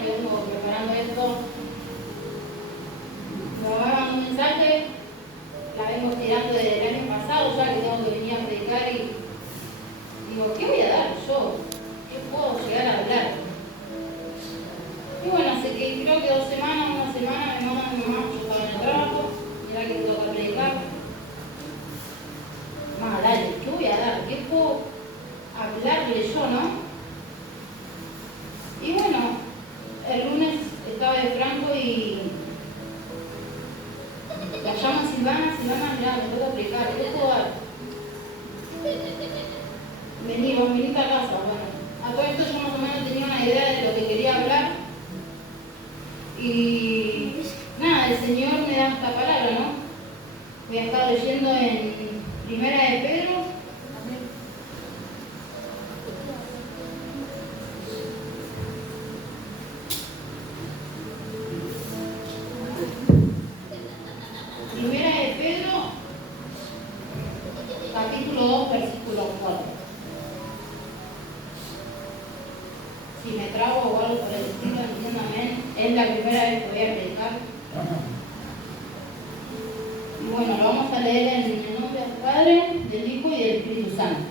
mañana que vengo preparando esto, me mandaban un mensaje, la vengo tirando desde el año pasado ya que tengo que venir a predicar y digo, ¿qué voy a dar yo? ¿Qué puedo llegar a hablar? Y bueno, así que creo que una semana me mandan mi mamá, yo estaba en el trabajo, mirá que toca predicar. Mamá, dale, ¿qué voy a dar? ¿Qué puedo hablarle yo, no? Y bueno, el lunes estaba de Franco y la llama Silvana, mirá, me puedo predicar, ¿qué puedo dar? Vení a casa, bueno. A todo esto yo más o menos tenía una idea de lo que quería hablar. Y nada, el Señor me da esta palabra, ¿no? Voy a estar leyendo en Primera de Pedro. Primera de Pedro, capítulo 2, versículo 4. Si me trabo o algo por el estilo, entiéndame, es la primera vez que voy a predicar. Y bueno, lo vamos a leer en el nombre del Padre, del Hijo y del Espíritu Santo.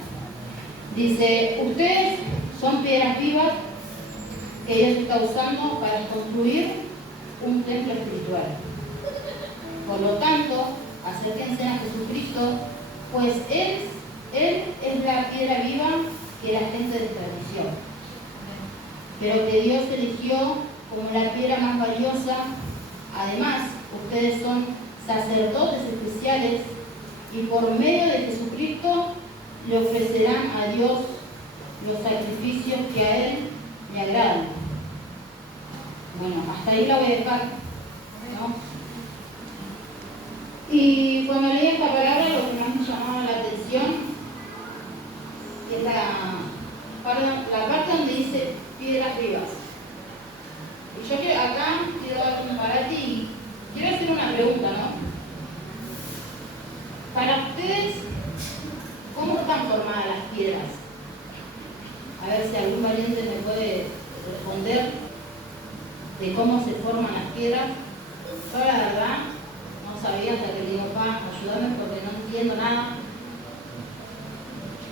Dice, ustedes son piedras vivas que Dios está usando para construir un templo espiritual. Por lo tanto, acérquense a Jesucristo, pues Él es la piedra viva que la gente desperdició, pero que Dios eligió como la piedra más valiosa. Además, ustedes son sacerdotes especiales y por medio de Jesucristo le ofrecerán a Dios los sacrificios que a Él le agradan. Bueno, hasta ahí la voy a dejar, ¿no? Y cuando leí esta palabra, lo que más me llamaba la atención es la parte donde dice piedras vivas. Y yo acá quiero dar un parate y quiero hacer una pregunta, ¿no? Para ustedes, ¿cómo están formadas las piedras? A ver si algún valiente me puede responder de cómo se forman las piedras. Yo la verdad no sabía hasta que le digo, pa, ayúdame porque no entiendo nada.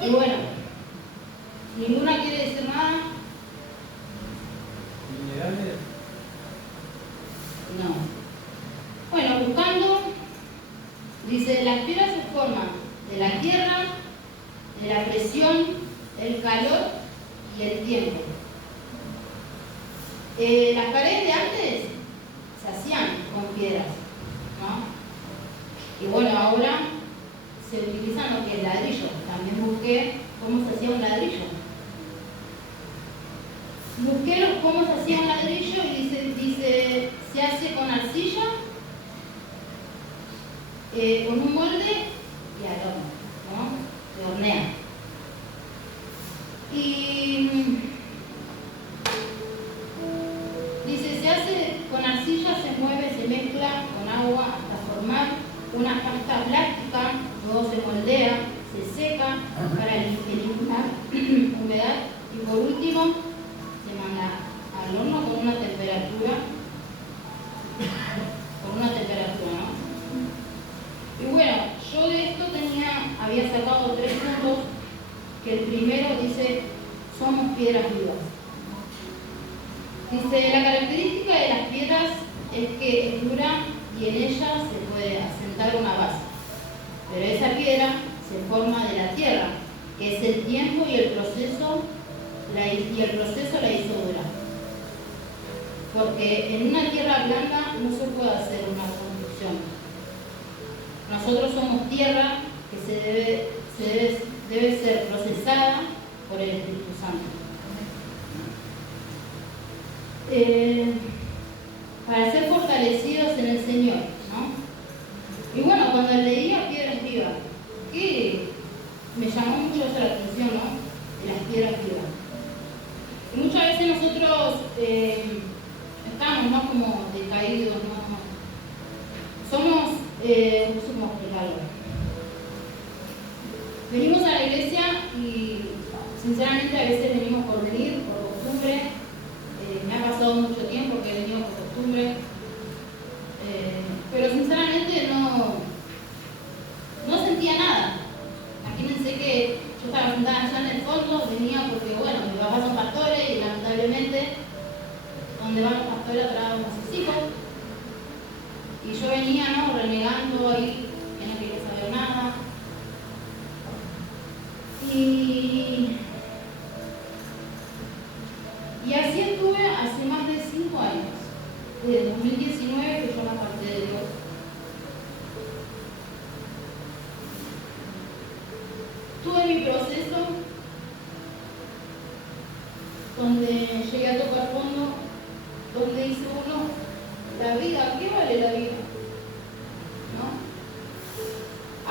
Y bueno, ninguna quiere decir nada. Minerales. No. Bueno, buscando, dice, las piedras se forman de la tierra, de la presión, el calor y el tiempo. Las paredes de antes se hacían con piedras, ¿no? Y bueno, ahora se utilizan lo que es ladrillo. También busqué cómo se hacía un ladrillo. Busqué cómo se hacía un ladrillo y dice se hace con arcilla, con un molde y al horno, ¿no? Se hornea. Y dice se hace con arcilla, se mueve, se mezcla con agua hasta formar una pasta plástica, luego se moldea, se seca para eliminar humedad y por último se manda al horno con una temperatura, ¿no? Y bueno, yo de esto había sacado 3 puntos, que el primero dice, somos piedras vivas. Dice, la característica de las piedras es que es dura y en ella se puede asentar una base. Pero esa piedra se forma de la tierra, que es el tiempo y el proceso la hizo dura. Porque en una tierra blanda no se puede hacer una construcción. Nosotros somos tierra que debe ser procesada por el Espíritu Santo. Para ser fortalecidos en el Señor, ¿no? Y bueno, cuando leía piedras vivas, que me llamó mucho eso la atención, ¿no? De las piedras vivas. Y muchas veces nosotros estamos, ¿no? Como decaídos, ¿no? Somos, ¿cómo explicarlo? Venimos a la iglesia y sinceramente a veces venimos por venir, por costumbre. Me ha pasado mucho tiempo donde van los pastores a traer a sus hijos. Y yo venía, ¿no?, renegando ahí, que no quería saber nada. Y así estuve hace más de 5 años, desde 2019 que yo me aparté de Dios. Tuve mi proceso donde llegué a tocar fondo, donde dice uno, la vida, ¿qué vale la vida? ¿No?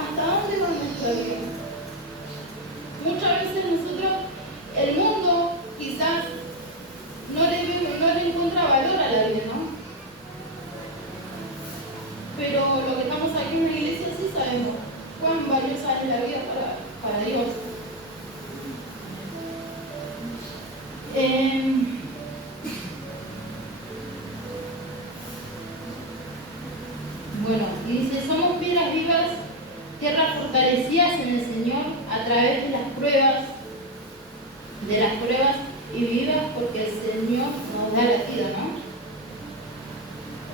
¿Hasta dónde va nuestra vida? Muchas veces nosotros, el mundo quizás no le encuentra valor a la vida, ¿no? Pero lo que estamos aquí en la iglesia sí sabemos cuán valiosa es la vida para Dios. Bueno, y dice, somos piedras vivas, tierras fortalecidas en el Señor a través de las pruebas y vivas porque el Señor nos da la vida, ¿no?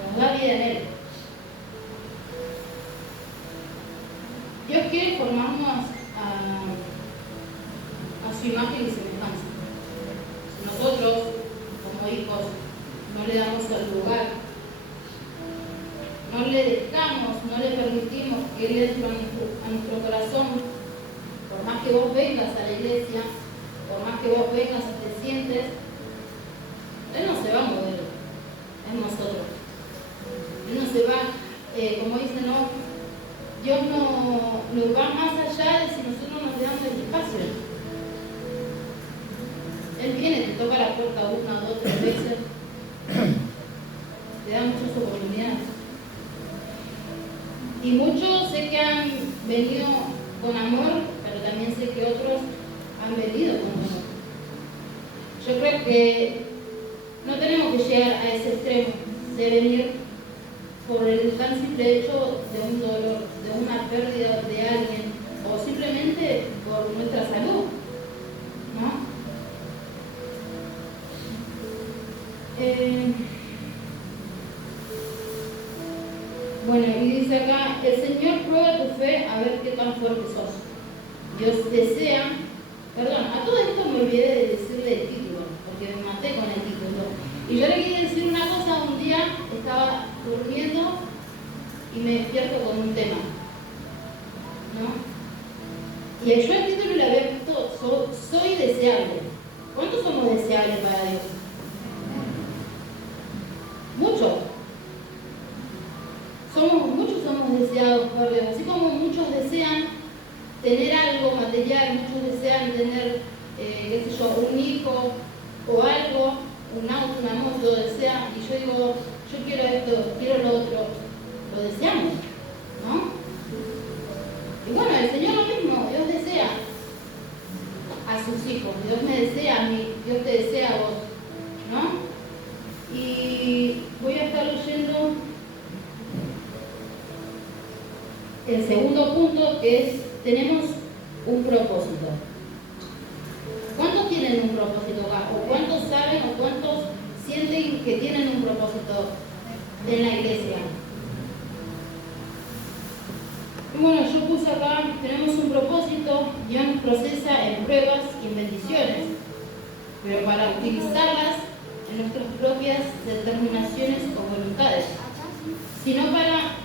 Nos da vida en Él. Dios quiere formarnos a su imagen y semejanza. Si nosotros, como hijos, no le damos el lugar, no le dejamos, no le permitimos que Él entre a nuestro corazón, por más que vos vengas a la iglesia, por más que vos vengas y te sientes, Él no se va a mover, es nosotros. Él no se va, como dicen, no, Dios no va más allá de si nosotros nos damos el espacio. Él viene, te toca la puerta 1, 2, 3 veces, te da muchas oportunidades. Y muchos sé que han venido con amor, pero también sé que otros han venido con amor. Yo creo que no tenemos que llegar a ese extremo de venir por el tan simple hecho de un dolor, de una pérdida de alguien, o simplemente por nuestra salud, ¿no? Bueno, y dice acá, el Señor prueba tu fe a ver qué tan fuerte sos. Dios desea, perdón, a todo esto me olvidé de decirle el título, porque me maté con el título. Y yo le quería decir una cosa, un día estaba durmiendo y me despierto con un tema, ¿no? Y yo el título le había puesto, soy deseable. ¿Cuántos somos deseables para Dios? Muchos. Muchos somos deseados por Dios, así como muchos desean tener algo material, muchos desean tener, qué sé yo, un hijo o algo, un auto, una moto, desean, y yo digo, yo quiero esto, quiero lo otro, lo deseamos, ¿no? Y bueno, el Señor lo mismo, Dios desea a sus hijos, Dios me desea a mí, Dios te desea a vos, ¿no? Y voy a estar leyendo el segundo punto, que es, tenemos un propósito. ¿Cuántos tienen un propósito acá? ¿O cuántos saben o cuántos sienten que tienen un propósito en la iglesia? Bueno, yo puse acá, tenemos un propósito, Dios nos procesa en pruebas y en bendiciones, pero para utilizarlas en nuestras propias determinaciones o voluntades, sino para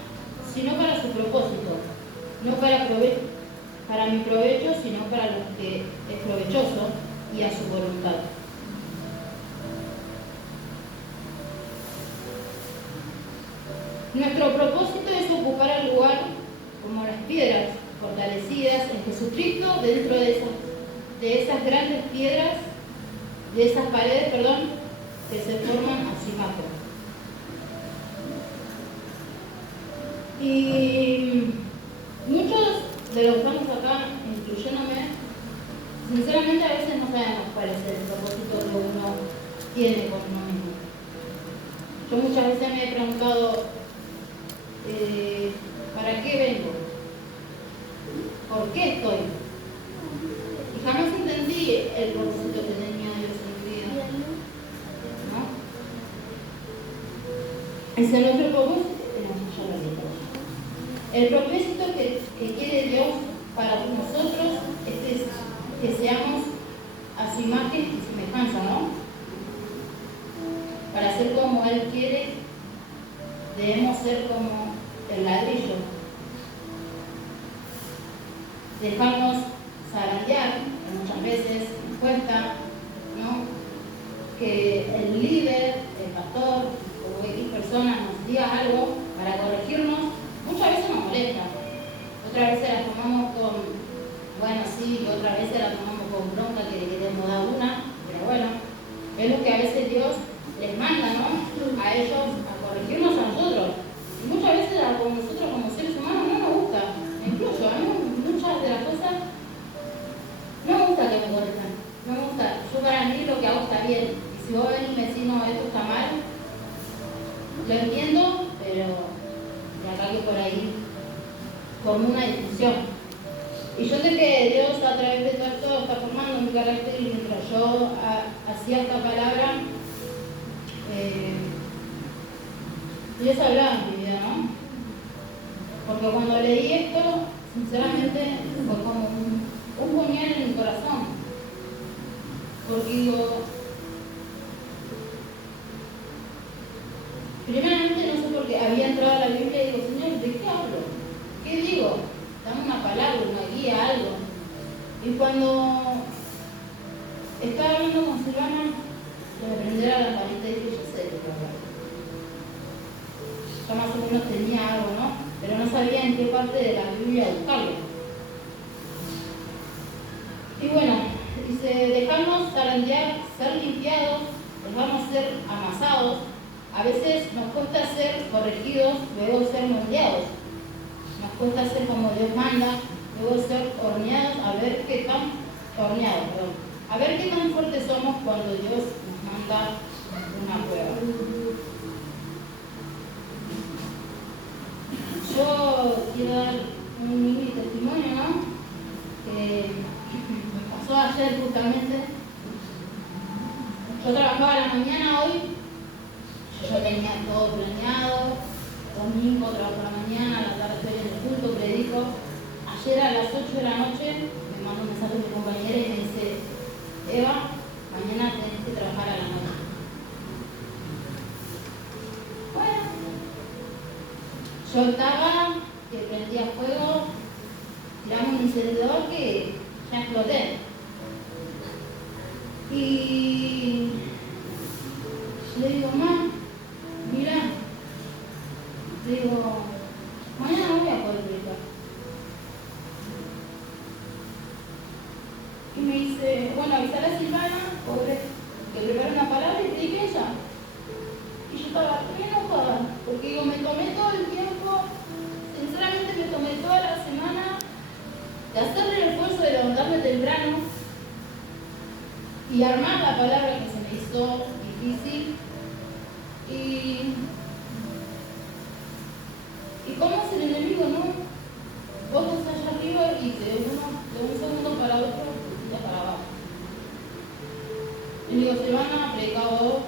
su propósito, no para mi provecho, sino para lo que es provechoso y a su voluntad. Nuestro propósito es ocupar el lugar como las piedras fortalecidas en Jesucristo dentro de esas grandes piedras, de esas paredes, que se forman a su imagen. Y muchos de los que estamos acá, incluyéndome, sinceramente a veces no sabemos cuál es el propósito que uno tiene con uno mismo. Yo muchas veces me he preguntado, ¿para qué vengo? ¿Por qué estoy? Y jamás entendí el propósito que tenía Dios en mi vida, ¿no? Ese es nuestro propósito. El propósito que quiere Dios para nosotros es que seamos a su imagen y semejanza, ¿no? Para ser como Él quiere, debemos ser como el ladrillo. Dejarnos zarandear, que muchas veces nos cuesta, ¿no? Que el líder, el pastor o X persona nos diga algo para corregirnos, muchas veces nos molesta. Otras veces la tomamos con, bueno, sí, y otras veces la tomamos con bronca que le queremos dar una, pero bueno, es lo que a veces Dios les manda, ¿no? A ellos a corregirnos a nosotros. Y muchas veces a nosotros como seres humanos no nos gusta, me incluyo, a mí muchas de las cosas no me gusta que me corrijan, no me gusta. Yo para mí lo que hago está bien. Y si vos venís y me decís, no, esto está mal, lo entiendo, pero de acá que por ahí, como una discusión. Y yo sé que Dios a través de todo esto está formando mi carácter y mientras yo hacía esta palabra, Dios hablaba en mi vida, ¿no? Porque cuando leí esto, sinceramente fue como un puñal en mi corazón. Porque digo, primeramente no sé por qué había entrado a la Biblia y digo, Señor, ¿de qué hablo? ¿Qué digo? Dame una palabra, una guía, algo. Y cuando estaba hablando con Silvana, se me prendió la lamparita y dije, yo sé de qué hablar. Yo más o menos tenía algo, ¿no? Pero no sabía en qué parte de la Biblia buscarlo. Y bueno, dice, dejarnos zarandear, ser limpiados, dejarnos ser amasados. A veces nos cuesta ser corregidos, luego ser moldeados. Nos cuesta ser como Dios manda, luego ser horneados, a ver qué tan a ver qué tan fuertes somos cuando Dios nos manda una prueba. Yo quiero dar un mini testimonio, ¿no? Que me pasó ayer justamente. Yo trabajaba a la mañana hoy, yo ya tenía todo planeado. Domingo trabajo a la mañana, a la tarde estoy en el culto, predico. Ayer a las 8 de la noche me mandó un mensaje mi compañera y me dice, Eva, mañana tenés que trabajar a la noche. Bueno, yo estaba, que prendía fuego, tiramos un encendedor que ya exploté. Y le digo, mamá, mira, digo, mañana no voy a poder predicar. Y me dice, bueno, avisar a Silvana, pobre, que prepare una palabra y predique ella. Y yo estaba muy enojada, porque digo, me tomé todo el tiempo, sinceramente me tomé toda la semana de hacerle el esfuerzo de levantarme temprano y armar la palabra que se me hizo difícil. ¿Y cómo es el enemigo, no? Vos estás allá arriba y de un segundo para otro, te para abajo. Y digo, Silvana, predicado vos,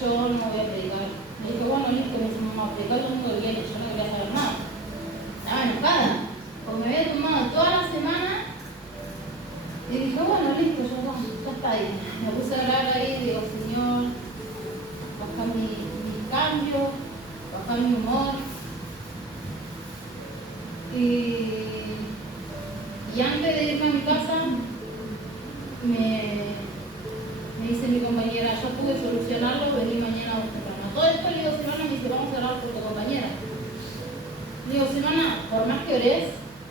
yo no voy a predicar. Me dijo, bueno, listo, me dice, mamá, predicar lo único que viene, yo no quería saber nada. Estaba enojada, porque me había tomado toda la semana. Y dije, bueno, listo, ya está ahí. Me puse a hablar ahí, digo, Señor, baja mi cambio, baja mi humor. Y antes de irme a mi casa, me dice mi compañera, ya pude solucionarlo, vení mañana a temprano. Todo esto le digo, Silvana, me dice, vamos a hablar con tu compañera. Le digo, Silvana, por más que ores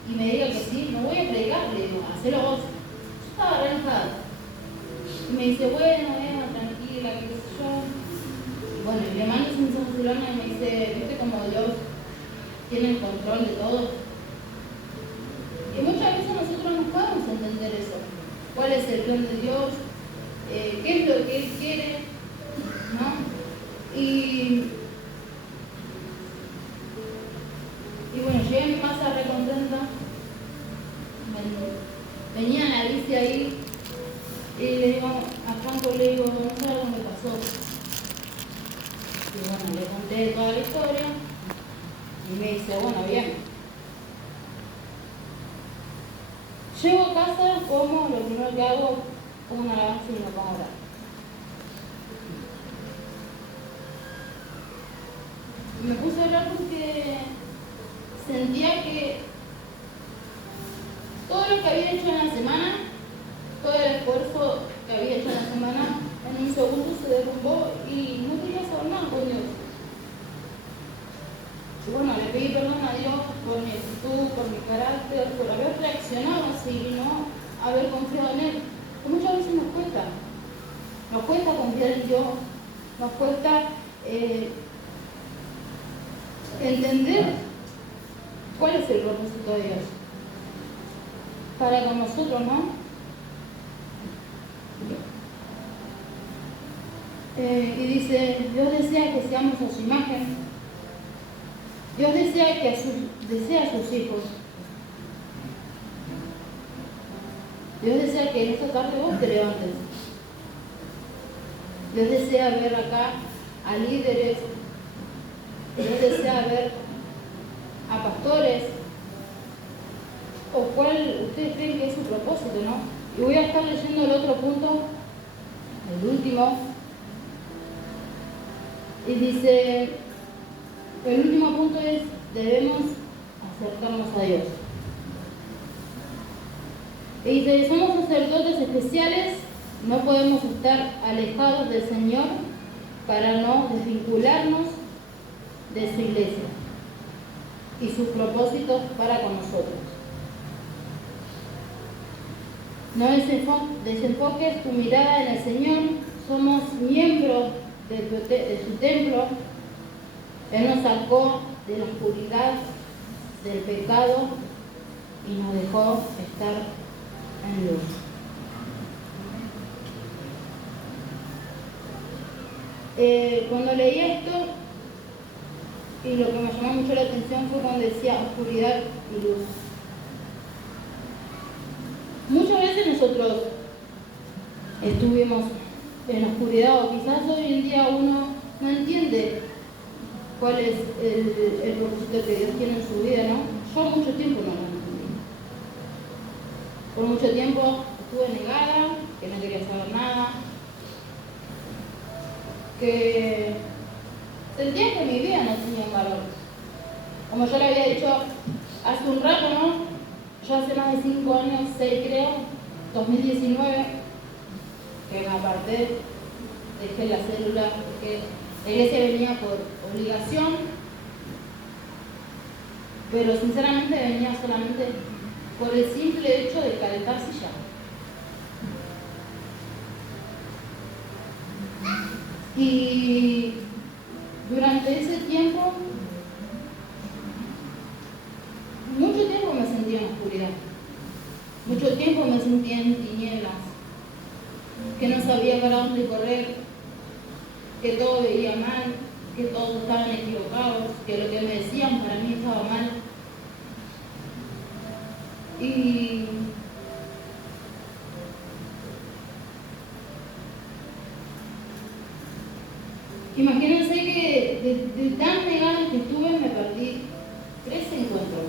y me diga que sí, no voy a predicar, le digo, hacelo vos. Yo estaba re enojada. Y me dice, bueno, tranquila, qué sé yo. Y bueno, le mando un mensaje a Silvana y me dice, viste como Dios tiene el control de todo. Y muchas veces nosotros no podemos entender eso. ¿Cuál es el plan de Dios? ¿Qué es lo que Él quiere? ¿No? Y bueno, llegué a mi casa re contenta. Venía en la bici ahí y le digo a Franco, le digo, no sé lo que me pasó. Y bueno, le conté toda la historia y me dice, bueno, bien. Llego a casa, como, lo primero que hago, pongo una alabanza y me pongo a orar. Me puse a orar porque sentía que todo lo que había hecho en la semana, todo el esfuerzo que había hecho en la semana, en un segundo se derrumbó y no quería saber nada con Dios. Y bueno, le pedí perdón a Dios por mi actitud, por mi carácter, por haber reaccionado así y no haber confiado en Él. Que muchas veces nos cuesta confiar en Dios, nos cuesta entender cuál es el propósito de Dios para con nosotros, ¿no? Y dice, Dios desea que seamos a su imagen. Dios desea desea a sus hijos. Dios desea que en esta tarde vos te levantes. Dios desea ver acá a líderes. Dios desea ver a pastores. ¿O cuál ustedes creen que es su propósito, no? Y voy a estar leyendo el otro punto, el último. Y dice, el último punto es, debemos acercarnos a Dios. Y dice, somos sacerdotes especiales, no podemos estar alejados del Señor para no desvincularnos de su iglesia y sus propósitos para con nosotros. No desenfoques tu mirada en el Señor, somos miembros de su templo. Él nos sacó de la oscuridad, del pecado y nos dejó estar en luz. Cuando leí esto, y lo que me llamó mucho la atención fue cuando decía oscuridad y luz. Muchas veces nosotros estuvimos en la oscuridad, o quizás hoy en día uno no entiende cuál es el propósito que Dios tiene en su vida, ¿no? Yo mucho tiempo no lo entendí. Por mucho tiempo estuve negada, que no quería saber nada, que sentía que mi vida no tenía valor. Como yo le había dicho hace un rato, ¿no? Yo hace más de 5 años, 6 creo, 2019, que me aparté, dejé la célula, porque la iglesia venía por obligación, pero sinceramente venía solamente por el simple hecho de calentar silla. Y durante ese tiempo, mucho tiempo me sentía en oscuridad, mucho tiempo me sentía en tinieblas, que no sabía para dónde correr, que todo veía mal, que todos estaban equivocados, que lo que me decían para mí estaba mal. Y imagínense que de tan negada que estuve me perdí 3 encuentros.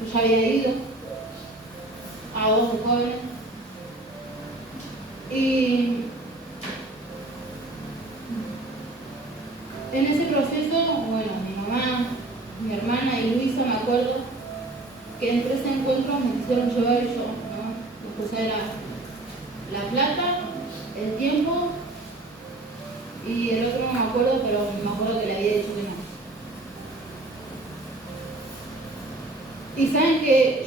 Yo ya había ido a 2 jóvenes y en ese proceso, bueno, mi mamá, mi hermana y Luisa, me acuerdo que en 3 encuentros me quisieron llevar y yo, ¿no? Me puse la plata, el tiempo y el otro no me acuerdo, pero me acuerdo que le había dicho que no. Y saben que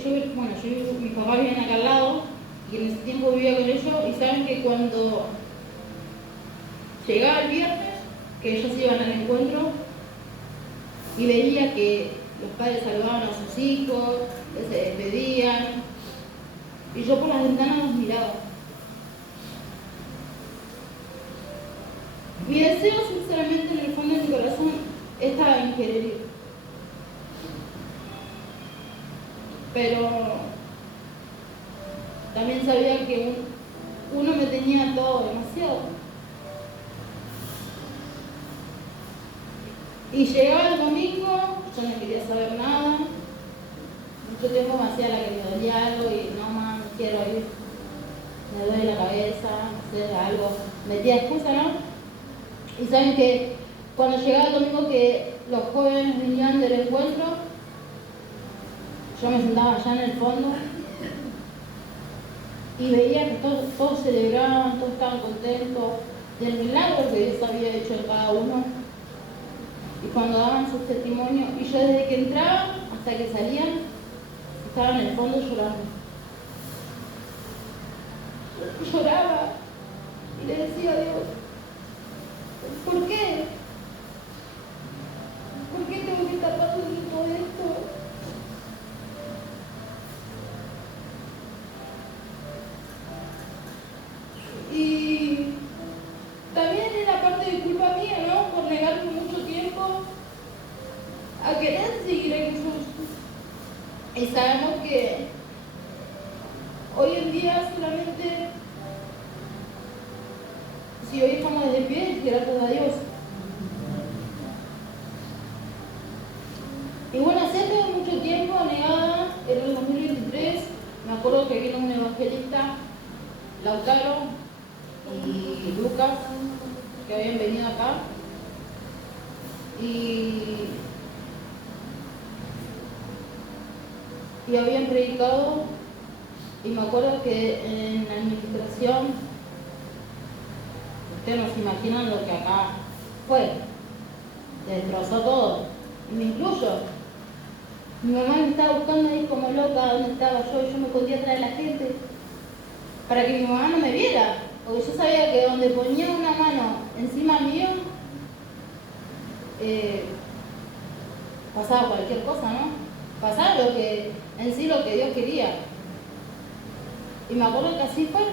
mis papás vivían acá al lado y en ese tiempo vivía con ellos, y saben que cuando llegaba el viernes, que ellos iban al encuentro y veía que los padres saludaban a sus hijos, que se despedían, y yo por las ventanas los miraba. Mi deseo, sinceramente, en el fondo de mi corazón, estaba en querer ir. Pero también sabía que uno me tenía todo demasiado. Y llegaba el domingo, yo no quería saber nada. Mucho tiempo me hacía la que me dolía algo y no más, no quiero ir. Me duele la cabeza, no sé, algo. Metía excusa, ¿no? Y saben que cuando llegaba el domingo que los jóvenes venían del encuentro, yo me sentaba allá en el fondo y veía que todos celebraban, todos estaban contentos del milagro que Dios había hecho en cada uno. Y cuando daban sus testimonios, y yo desde que entraba hasta que salían, estaba en el fondo llorando. Lloraba y le decía a Dios, ¿por qué? ¿Por qué tengo que estar pasando todo esto? Y también era parte de culpa mía, ¿no? Por negarme mucho tiempo a querer seguir a Jesús. Y sabemos que hoy en día solamente, si hoy estamos de pie, es gracias a Dios. Y bueno, hace mucho tiempo, negada, en el 2023, me acuerdo que vino un evangelista, Lautaro y Lucas, que habían venido acá. Y habían predicado, y me acuerdo que en la administración, ustedes no se imaginan lo que acá fue, se destrozó todo, y me incluyo. Mi mamá me estaba buscando ahí como loca, ¿dónde estaba yo? Y yo me escondía atrás de la gente, para que mi mamá no me viera, porque yo sabía que donde ponía una mano encima mío, pasaba cualquier cosa, ¿no? Pasaba lo que Dios quería. Y me acuerdo que así fue.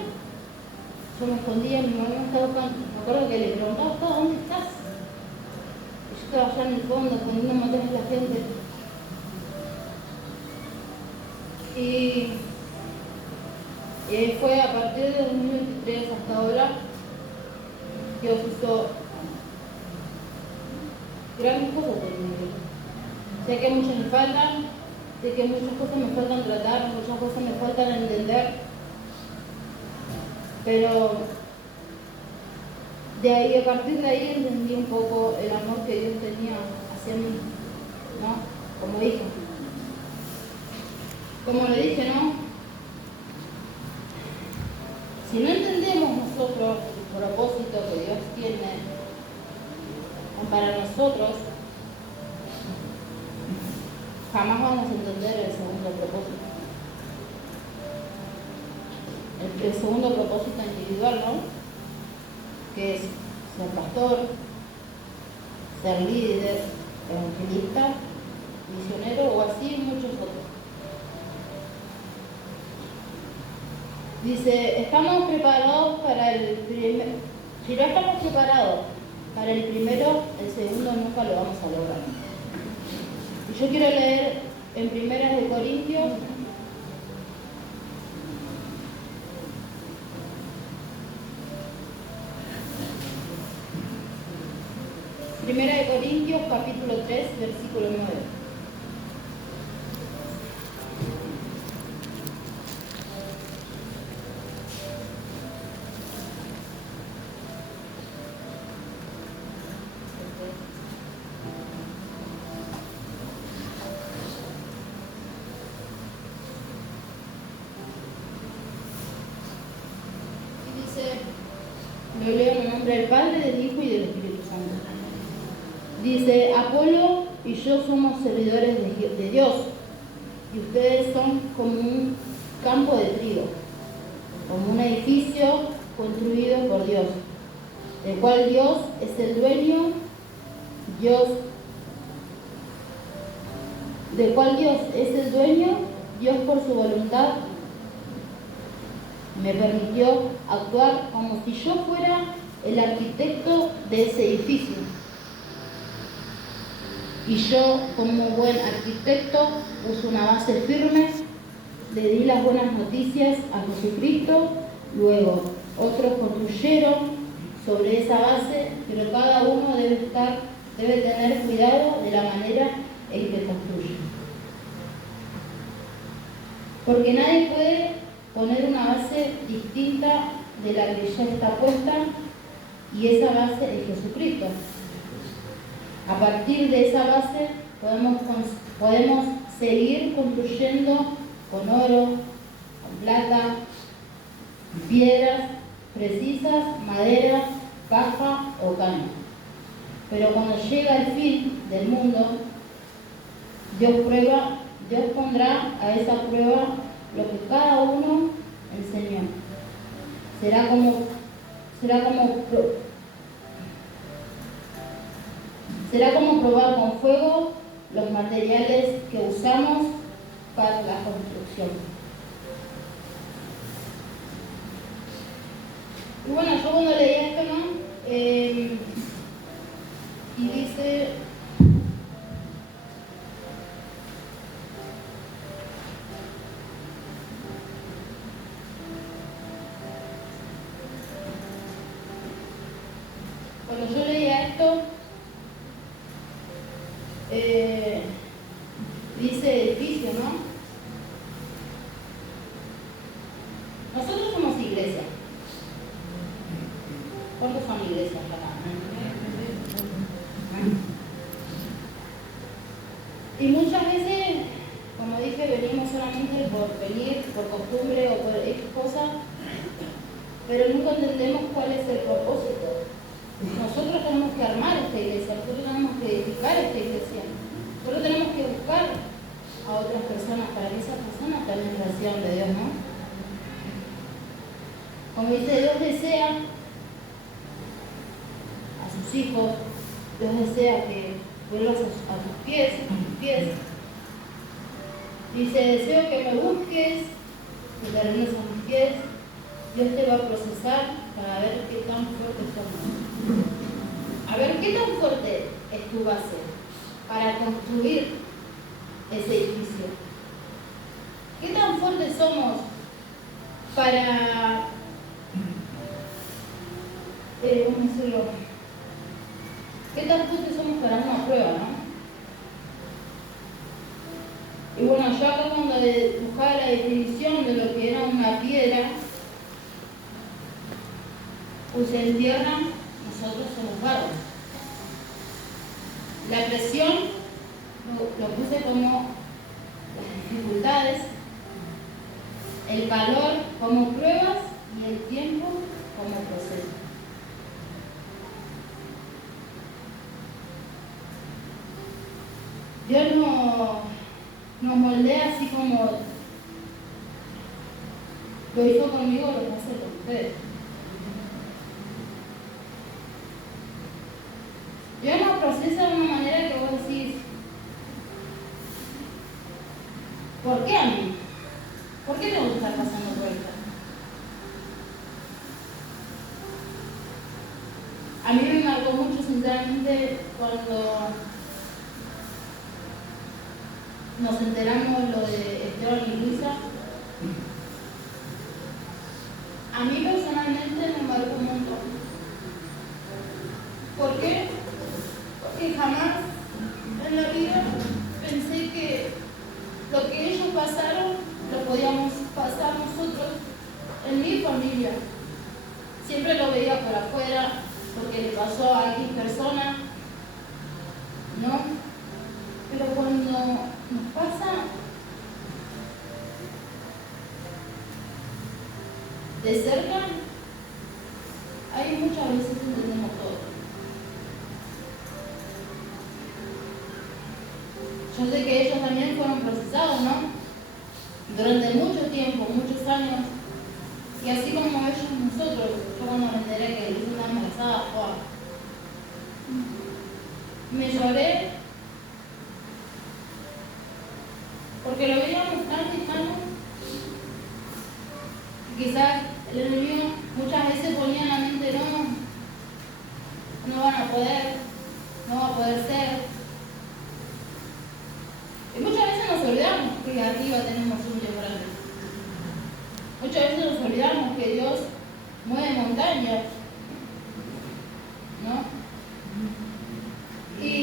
Yo me escondía, mi mamá me estaba buscando. Me acuerdo que le preguntaba, ¿dónde estás? Y yo estaba allá en el fondo, escondiéndome atrás de la gente. Y fue a partir de 2023 hasta ahora que Dios hizo grandes cosas en mi vida. Sé que muchas me faltan, sé que muchas cosas me faltan tratar, muchas cosas me faltan entender, pero de ahí, a partir de ahí entendí un poco el amor que Dios tenía hacia mí, ¿no? Como hija. Como le dije, ¿no? Si no entendemos nosotros el propósito que Dios tiene para nosotros, jamás vamos a entender el segundo propósito. El segundo propósito individual, ¿no? Que es ser pastor, ser líder, evangelista, misionero o así muchos otros. Dice, estamos preparados para el primero. Si no estamos preparados para el primero, el segundo nunca lo vamos a lograr. Y yo quiero leer en Primera de Corintios, capítulo 3, versículo 9. Lo leo en el nombre del Padre, del Hijo y del Espíritu Santo. Dice, Apolo y yo somos servidores de Dios, y ustedes son como un campo de trigo, como un edificio construido por Dios, del cual Dios es el dueño, Dios por su voluntad me permitió actuar como si yo fuera el arquitecto de ese edificio. Y yo, como buen arquitecto, puse una base firme, le di las buenas noticias a Jesucristo, luego otros construyeron sobre esa base, pero cada uno debe estar debe tener cuidado de la manera en que construye. Porque nadie puede poner una base distinta de la que ya está puesta, y esa base es Jesucristo. A partir de esa base podemos seguir construyendo con oro, con plata, piedras precisas, madera, paja o caña. Pero cuando llega el fin del mundo, Dios pondrá a esa prueba lo que cada uno enseñó. Será como probar con fuego los materiales que usamos para la construcción. Y bueno, yo cuando leí esto, ¿no? Y dice... Cuando yo leía esto, dice edificio, ¿no? Nosotros somos iglesia. ¿Cuántos son iglesias acá? Y muchas veces, como dije, venimos solamente por venir, por costumbre o por X cosa, pero nunca entendemos cuál es el propósito. Nosotros tenemos que armar esta iglesia, nosotros tenemos que edificar esta iglesia, nosotros tenemos que buscar a otras personas para que esas personas también reciban de Dios, ¿no? Como dice, Dios desea a sus hijos, Dios desea que vuelvas a tus pies. Dice, deseo que me busques, que te rindas a mis pies. Dios te va a procesar para ver qué tan fuerte somos. A ver qué tan fuerte es tu base para construir ese edificio. ¿Qué tan fuertes somos para, ¿cómo decirlo? ¿Qué tan fuertes somos para una prueba, no? Y bueno, yo acá cuando buscaba la definición de lo que era una piedra, puse en tierra, nosotros somos barro. La presión lo puse como las dificultades, el calor como pruebas y el tiempo como proceso. Dios nos moldea así como lo hizo conmigo, lo que hace con ustedes. Dios nos procesa de una manera que vos decís, ¿por qué a mí? ¿Por qué tengo que estar pasando por esto? A mí me marcó mucho, sinceramente, cuando nos enteramos lo de Esteban y Luisa. A mí personalmente me marcó un montón. ¿Por qué? Porque jamás en la vida pensé que lo que ellos pasaron lo podíamos pasar nosotros en mi familia. Siempre lo veía por afuera, porque le pasó a X persona, ¿no? Pero cuando nos pasa de cerca, ahí muchas veces entendemos todo. Yo sé que ellos también fueron procesados, ¿no? Durante mucho tiempo, muchos años. Y así como ellos, nosotros, yo cuando me enteré que Luisa estaba embarazada, me lloré porque lo veíamos tan lejano. Quizás el enemigo muchas veces ponía en la mente, no van a poder, no va a poder ser. Y muchas veces nos olvidamos que arriba tenemos un Dios grande. Muchas veces nos olvidamos que Dios mueve montañas, ¿no? Y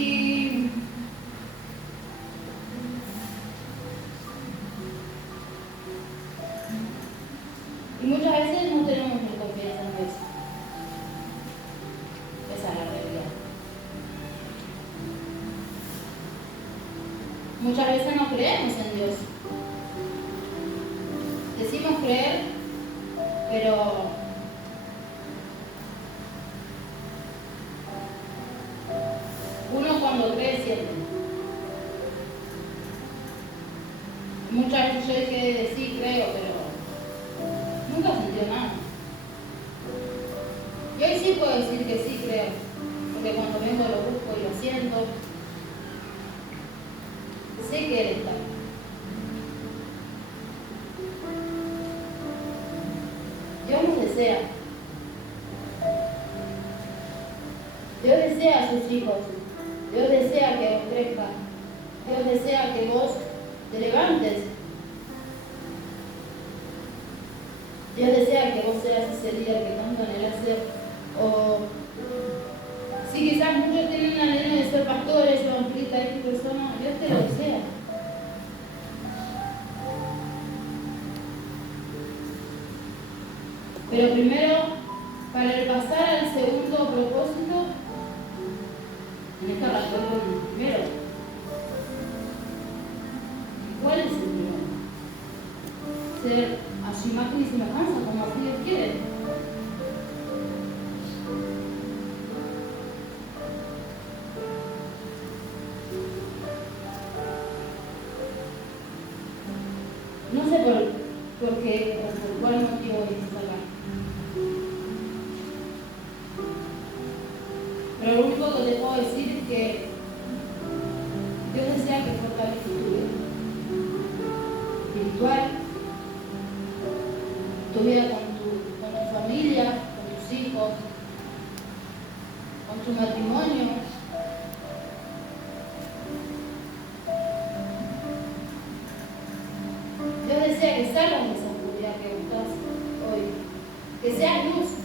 Muchas veces no creemos en Dios. Decimos creer, pero uno cuando cree siente. Muchas veces yo dije de sí creo, pero nunca sentí nada. Y hoy sí puedo decir que sí creo, porque cuando vengo lo busco y lo siento. Sé que Él está. Dios nos desea. Dios desea a sus hijos. Dios desea que vos crezcas. Dios desea que vos te levantes. Dios desea que vos seas ese líder que tanto anhelas ser. O si quizás muchos tienen un anhelo de ser pastores, evangelistas, X personas, Dios te lo desea. Pero primero, para el pasar al segundo propósito, tenés que arrancar con el primero. ¿Cuál es el primero? Ser a su imagen y semejanza, como así Dios quiere. No sé por qué o por cuál motivo estás acá. Pero lo único que te puedo decir es que Dios desea que fortalezcas tu vida espiritual, tu vida con tu familia, con tus hijos, con tu matrimonio. Dios desea que salgas de esa oscuridad que estás hoy, que seas luz.